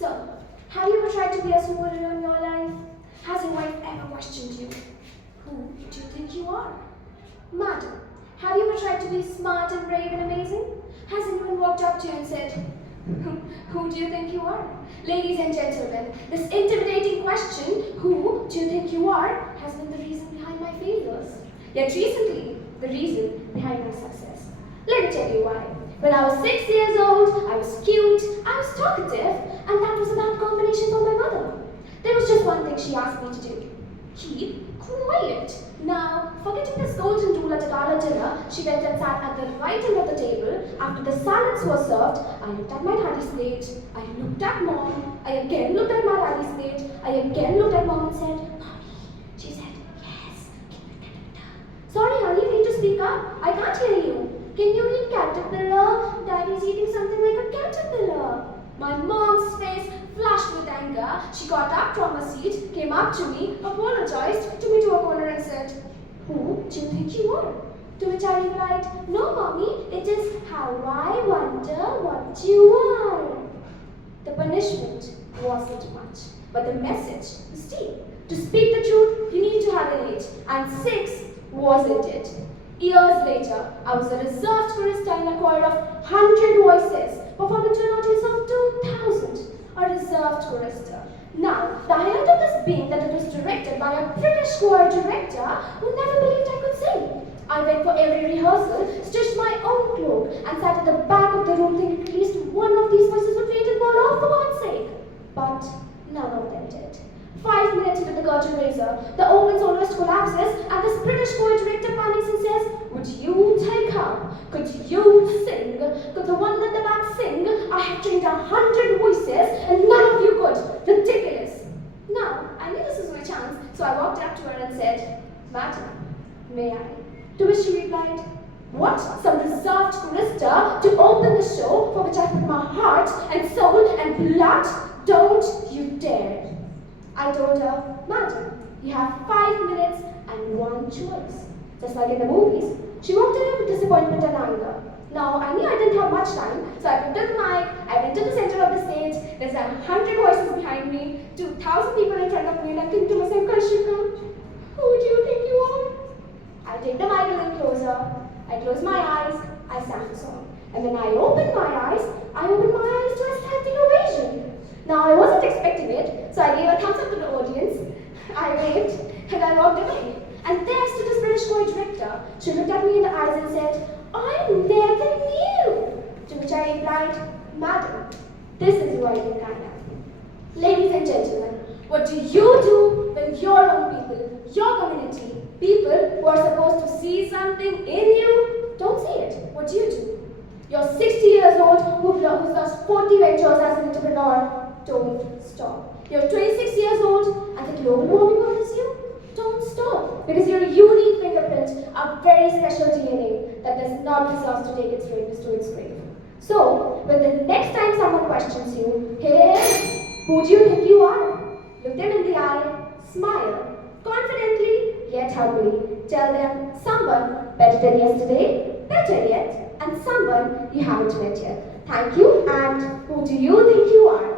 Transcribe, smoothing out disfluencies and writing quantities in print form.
So, have you ever tried to be a superhero in your life? Has your wife ever questioned you? Who do you think you are? Madam, have you ever tried to be smart and brave and amazing? Has anyone walked up to you and said, who do you think you are? Ladies and gentlemen, this intimidating question, who do you think you are, has been the reason behind my failures. Yet recently, the reason behind my success. Let me tell you why. When I was 6 years old, I was cute, I was talkative, and that was a bad combination for my mother. There was just one thing she asked me to do. Keep quiet. Now, forgetting this golden rule at a gala dinner, she went and sat at the right end of the table. After the salads were served, I looked at my daddy's plate. I looked at mom. I again looked at my daddy's plate. I again looked at mom and said, Mommy. She said, yes. Sorry, honey, you need to speak up. I can't hear you. Can you eat caterpillar? Daddy's eating something like a caterpillar. My mom's face flushed with anger. She got up from her seat, came up to me, apologized, took me to a corner and said, who do you think you are? To which I replied, no, Mommy, it is how I wonder what you are. The punishment wasn't much, but the message was deep. To speak the truth, you need to have an age, and 6 wasn't it. Years later, I was a reserved chorister in a choir of 100 voices, performing to an audience of 2,000. A reserved chorister. Now, the highlight of this being that it was directed by a British choir director who never believed I could sing. I went for every rehearsal, stitched my own cloak, and sat at the back of the room thinking at least one of these voices would faint and fall off for God's sake. But none of them did. 5 minutes into the curtain raiser, the open soloist collapses and this British choir director panics and says, would you take up? Could you sing? Could the one at the back sing? I have trained 100 voices and none of you could. Ridiculous. Now, I knew this was my chance, so I walked up to her and said, Madam, may I? To which she replied, what? Some reserved chorister to open the show for which I put my heart and soul and blood? Don't you dare. I told her, Madam, you have 5 minutes and one choice. Just like in the movies, she walked in with disappointment and anger. Now, I knew I didn't have much time, so I picked up the mic, I went to the center of the stage, there's 100 voices behind me, 2,000 people in front of me, and I think to myself, Kashika, who do you think you are? I take the mic a little closer, I close my eyes, I sang the song. And when I opened my eyes to a standing ovation. Now, I wasn't expecting it, so I gave a thumbs up to the audience, I waved, and I walked away. And there stood this British choir director. She looked at me in the eyes and said, I never knew. To which I replied, Madam, this is who I think I am. Ladies and gentlemen, what do you do when your own people, your community, people who are supposed to see something in you, don't see it? What do? You're 60 years old who's lost 40 ventures as an entrepreneur. Don't stop. You're 26 years old and the global warming bothers you? Don't stop, because you're a unique fingerprint, a very special DNA that does not deserve to take its rapist to its grave. So, when the next time someone questions you, hey, who do you think you are? Look them in the eye, smile, confidently yet humbly. Tell them someone better than yesterday, better yet, and someone you haven't met yet. Thank you, and who do you think you are?